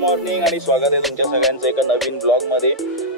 Morning आणि स्वागत आहे तुमच्या सगळ्यांचं एका नवीन ब्लॉगमध्ये।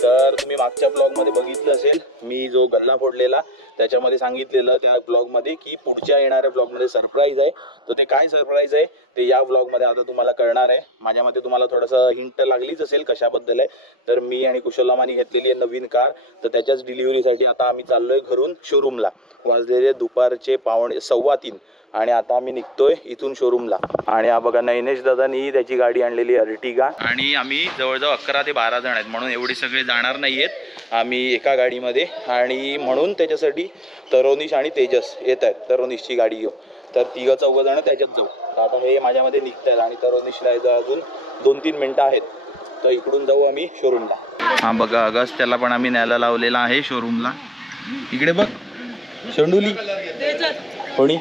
तर तुम्ही मागच्या ब्लॉगमध्ये बघितलं असेल मी जो गल्ला फोडलेला त्याच्यामध्ये सांगितलेलं त्या ब्लॉगमध्ये की पुढच्या येणाऱ्या ब्लॉगमध्ये सरप्राईज आहे। तर ते काय सरप्राईज आहे ते या ब्लॉगमध्ये आता तुम्हाला कळणार आहे। माझ्यामध्ये तुम्हाला थोडंसं हिंट लागलीच असेल कशाबद्दल आहे। तर मी आणि कुशलमानी घेतलेली आहे नवीन कार, तर त्याच्याच डिलिव्हरीसाठी आता आम्ही चाललोय घरून शोरूमला। वाजलेले दुपारचे 2:15 आणि आता आम्ही निघतोय इथून शोरूमला। आणि हा बघा नैनेश दादांनी त्याची गाडी आणलेली अर्टिगा आणि आम्ही जवळजवळ 11 ते 12 जण आहेत, म्हणून एवढे सगळे जाणार नाहीयेत आम्ही एका गाडीमध्ये। आणि म्हणून त्याच्यासाठी तरोनीश आणि तेजस येत आहेत, तरोनीशची गाडी घेऊ। तर 3-4 जण त्याच्यात जाऊ। तर आता हे माझ्यामध्ये निघत आहेत आणि तरोनीशला अजून 2-3 मिनटं आहेत, तर इकडून जाऊ आम्ही शोरूमला। हा बघा अगस्त त्याला पण आम्ही न्यायला लावलेला आहे शोरूमला। इकडे बघ शेंडुली कोणी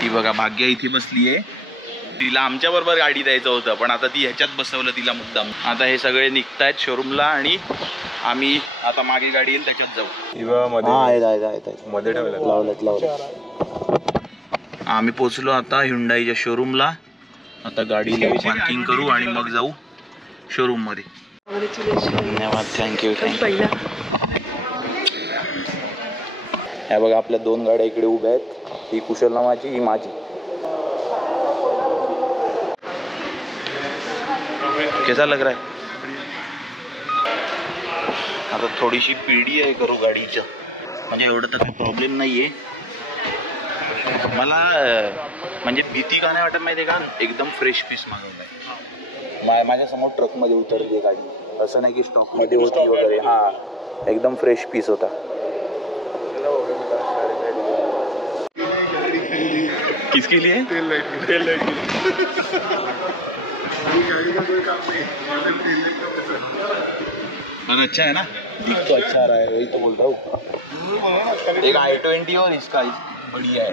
ती बघा भाग्य इथे बसली आहे। तिला आमच्या बरोबर गाडी द्यायचं होतं पण आता ती ह्याच्यात बसवलं तिला मुद्दाम। आता हे सगळे निघतायत शोरूमला आणि आम्ही आता मागे गाडी येईल त्याच्यात जाऊ। मध्ये आम्ही पोचलो आता ह्युंडाईच्या शोरूमला। आता गाडी पार्किंग करू आणि मग जाऊ शोरूम मध्ये। धन्यवाद, थँक्यू थँक्यू। हे बघा आपल्या 2 गाड्या इकडे उभ्या आहेत, ही कुशलनामाची ही माझी। कैसा लग रहा है? आता थोडीशी पीडी आहे करू गाडीचं, म्हणजे एवढं तर काही प्रॉब्लेम नाहीये मला। म्हणजे भीती का नाही वाटत माहिती आहे का, एकदम फ्रेश पीस मागवलाय। माझ्यासमोर ट्रकमध्ये उतरली गाडी, असं नाही की स्टॉकमध्ये होती वगैरे। हा एकदम फ्रेश पीस होता। किसके लिए? तेल लाइट के लिए। गाड़ी का कोई काम नहीं, अच्छा है ना, दिख तो अच्छा रहा है, वही तो बोल रहा हूँ। एक i20 और इसका बढ़िया है।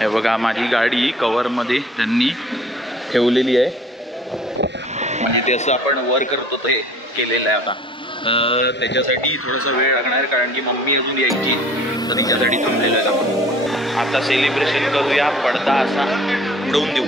हे बघा माझी गाडी कव्हरमध्ये त्यांनी ठेवलेली आहे, म्हणजे ते असं आपण वर करतो ते केलेलं आहे। आता त्याच्यासाठी थोडासा वेळ लागणार कारण की मम्मी अजून यायची, तर तिच्यासाठी थांबलेलं आहे आपण। आता सेलिब्रेशन करूया, पडदा असा उडवून देऊ।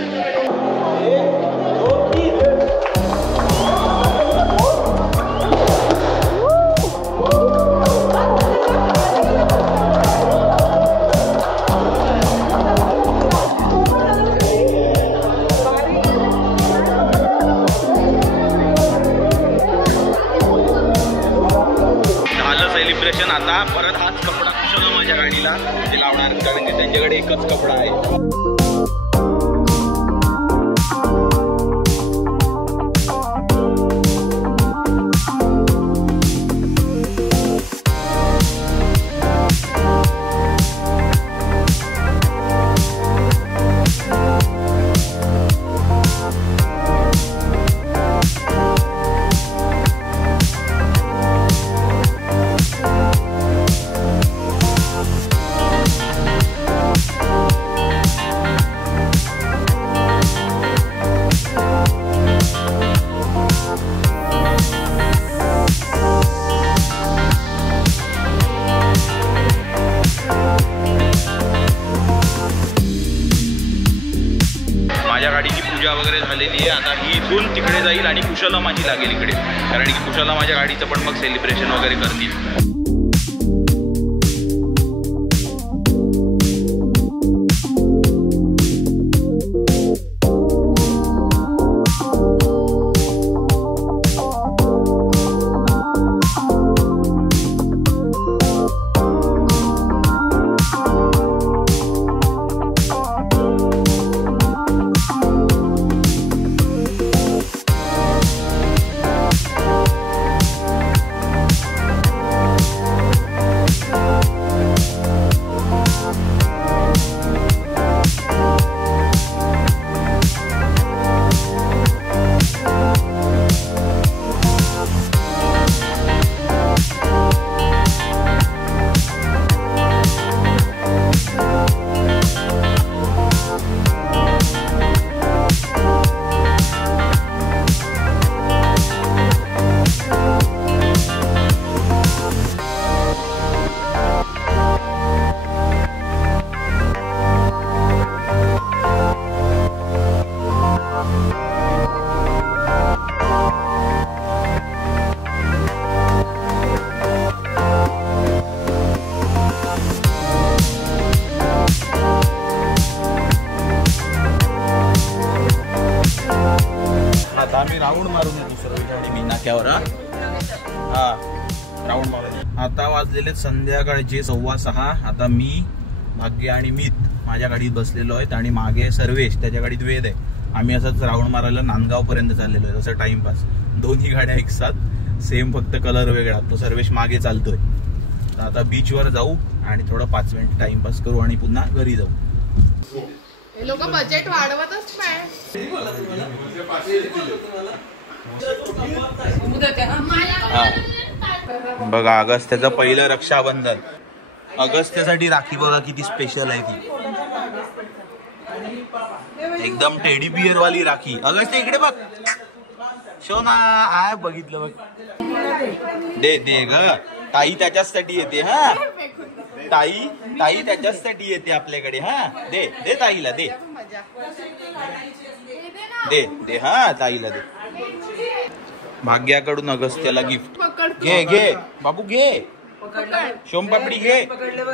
आता परत हाच कपडा कुशल माझ्या गाडीला ते लावणार, कारण की त्यांच्याकडे एकच कपडा आहे। माझ्या गाडीची पूजा वगैरे झालेली आहे। आता ही इथून तिकडे जाईल आणि कुशला माझी लागेल इकडे, कारण की कुशला माझ्या गाडीचं पण मग सेलिब्रेशन वगैरे करतील। नाक्यावर. हा राऊंड मारून. आता वाजलेले संध्याकाळचे 6:15. आता मी, भाग्य आणि मीत माझ्या गाडीत बसलेलो आहेत आणि मागे सर्वेश त्याच्या गाडीत वेद आहे. आम्ही असंच राऊंड मारायला नांदगाव पर्यंत चाललेलो आहे, असं टाइमपास. दोन्ही गाड्या एक साथ, सेम फक्त कलर वेगळा. तो सर्वेश मागे चालतोय. तर आता बीचवर जाऊ आणि थोडं 5 मिनिट टाइमपास करू आणि पुन्हा घरी जाऊ. हे लोक बजेट वाढवतच नाही. बघा अगस्त्याचं पहिलं रक्षाबंधन. अगस्त्यासाठी राखी बघा किती स्पेशल आहे ती. एकदम टेडी बियर वाली राखी. अगस्त्या इकडे बघ. शोना आय बघितलं बघ. दे दे ग. ताई त्याच्यासाठी येते. हा ताई ताई त्याच्यासाठी येते आपल्याकडे. हा दे दे ताईला दे दे दे. हा ताईला दे. भाग्याकडून अगस्त्याला गिफ्ट. घे घे बाबू घे. सोमपापडी घे.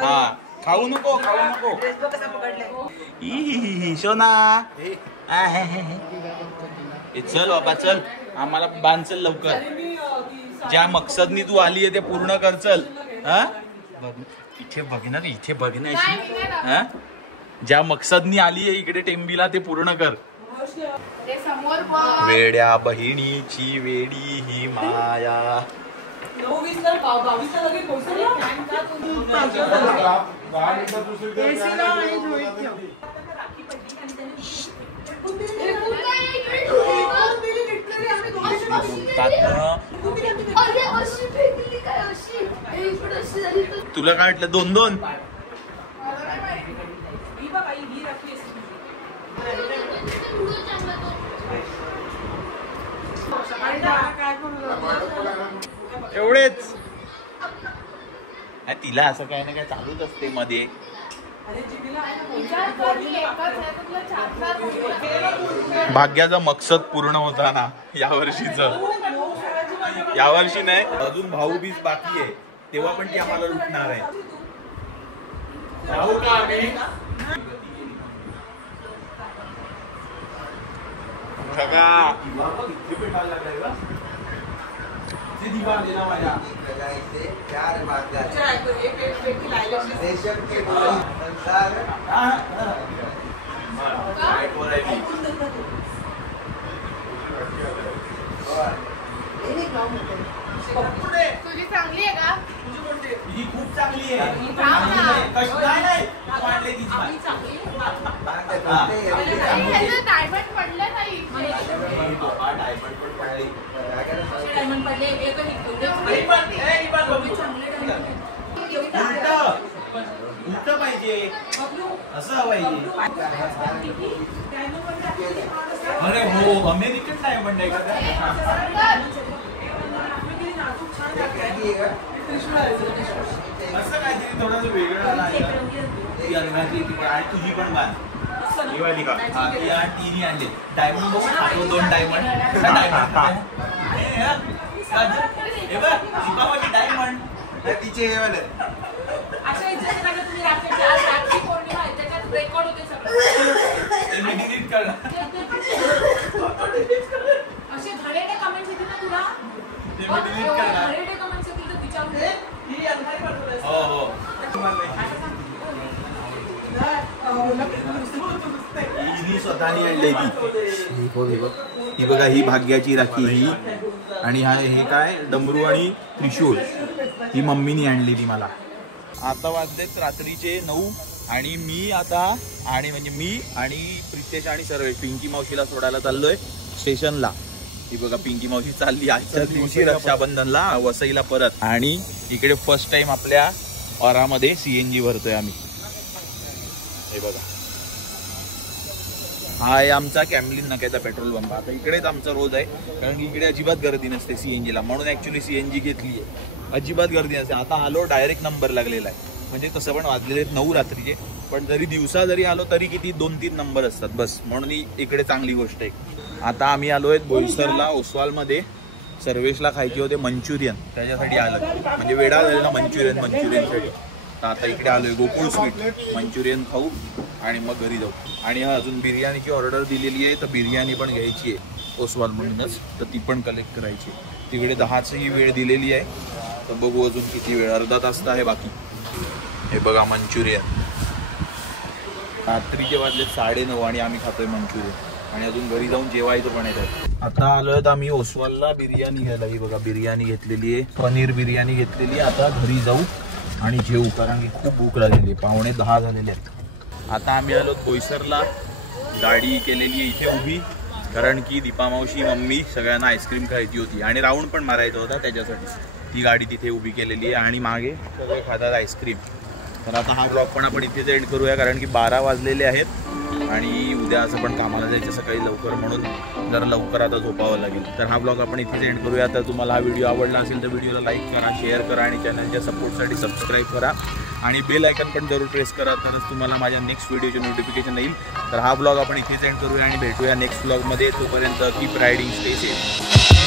हा खाऊ नको खाऊ नको. सोना चल बाबा चल. आम्हाला बांध चल लवकर. ज्या मकसदनी तू आली आहे ते पूर्ण कर चल. हा इथे बघणार इथे बघणार. ज्या मकसदनी आली आहे इकडे टेंबीला ते पूर्ण कर. वेड्या बहिणीची वेडी ही माया. तुला काय वाटलं 2-2? एवढेच. तिला असं काय ना काय चालूच असते मध्ये. भाग्याचा मकसद पूर्ण होता ना यावर्षीच. यावर्षी नाही अजून भाऊबीज बाकी आहे तेव्हा पण ती आम्हाला लुटणार आहे. जाऊ का आम्ही? तुझी चांगली आहे का? ही खूप चांगली आहे. डायमंड पडले नाही. उलट पाहिजे असं पाहिजे. अरे हो अमेरिकन डायमंड आहे का? असं काहीतरी थोडंसं वेगळं आणि तुझी पण बांध. दिवाळी का? हा ती आणि तिन्ही आणले डायमंड. बघू 2 डायमंड. दीपावली डायमंड तिचे हे वाले. मी डिलीट करणार. असे धडेने कमेंट्स येतील ना तुला. हो हो स्वतःनी आणली ही बघा. ही भाग्याची राखी ही. आणि हे काय डमरू आणि त्रिशूळ ही मम्मीनी आणली ती मला. आता वाजलेत रात्रीचे 9 आणि मी आता म्हणजे मी आणि प्रितेश आणि सर्वेश पिंकी मावशीला सोडायला चाललोय स्टेशनला. ही बघा पिंकी मावशी चालली आजच्या दिवशी रक्षाबंधनला वसईला परत. आणि इकडे फर्स्ट टाइम आपल्या औरामध्ये CNG भरतोय आम्ही. हे बघा हा आहे आमचा कॅमलिन नाक्याचा पेट्रोल पंप. आता इकडेच आमचा रोज आहे कारण की इकडे अजिबात गर्दी नसते CNGला म्हणून ऍक्च्युली CNG घेतली आहे. अजिबात गर्दी नसते. आता आलो डायरेक्ट नंबर लागलेला आहे. म्हणजे तसं पण वाजलेले 9 रात्रीचे पण जरी दिवसा जरी आलो तरी किती 2-3 नंबर असतात बस. म्हणून इकडे चांगली गोष्ट आहे. आता आम्ही आलोय बोईसरला ओसवालमध्ये. सर्वेशला खायचे होते मंचुरियन त्याच्यासाठी आलं. म्हणजे वेडा झाला ना मंचुरियनसाठी. तर आता इकडे आलोय गोकुळ स्वीट. मंचुरियन खाऊ आणि मग घरी जाऊ. आणि हा अजून बिर्याणीची ऑर्डर दिलेली आहे तर बिर्याणी पण घ्यायची आहे ओसवाल म्हणूनच. तर ती पण कलेक्ट करायची. तिकडे 10ची वेळ दिलेली आहे, तर बघू अजून किती वेळ, अर्धा तास तर आहे बाकी. हे बघा मंचुरियन, रात्रीचे वाजले 9:30 आणि आम्ही खातोय मंचुरियन आणि अजून घरी जाऊन जेवायचं पण आहे. आता आलोय तर आम्ही ओसवालला बिर्याणी घ्यायला. ही बघा बिर्याणी घेतलेली आहे, पनीर बिर्याणी घेतलेली आहे. आता घरी जाऊ आणि जेवू, कारण की खूप भूक लागलेली आहे, 9:45 झालेले आहेत. आता आम्ही आलो बोईसरला, गाडी केलेली आहे इथे उभी, कारण की दीपा मावशी मम्मी सगळ्यांना आईस्क्रीम खायची होती आणि राऊंड पण मारायचा होता, त्याच्यासाठी ती गाडी तिथे उभी केलेली आहे आणि मागे सगळे खातात आईस्क्रीम. तर आता हा ब्लॉग पण आपण इथेच एंड करूया, कारण की 12 वाजलेले आहेत आणि उद्या असं पण कामाला जायचं सकाळी लवकर, म्हणून जरा लवकर आता झोपावं लागेल. तर हा ब्लॉग आपण इथेच एंड करूया. तर तुम्हाला हा व्हिडिओ आवडला असेल तर व्हिडिओला लाईक करा, शेअर करा आणि चॅनलच्या सपोर्टसाठी सबस्क्राईब करा आणि बेल आयकन पण जरूर प्रेस करा, तरच तुम्हाला माझ्या नेक्स्ट व्हिडिओचे नोटिफिकेशन येईल. तर हा ब्लॉग आपण इथेच एंड करूया आणि भेटूया नेक्स्ट ब्लॉगमध्ये. तोपर्यंत कीप रायडिंग, स्टे सेफ.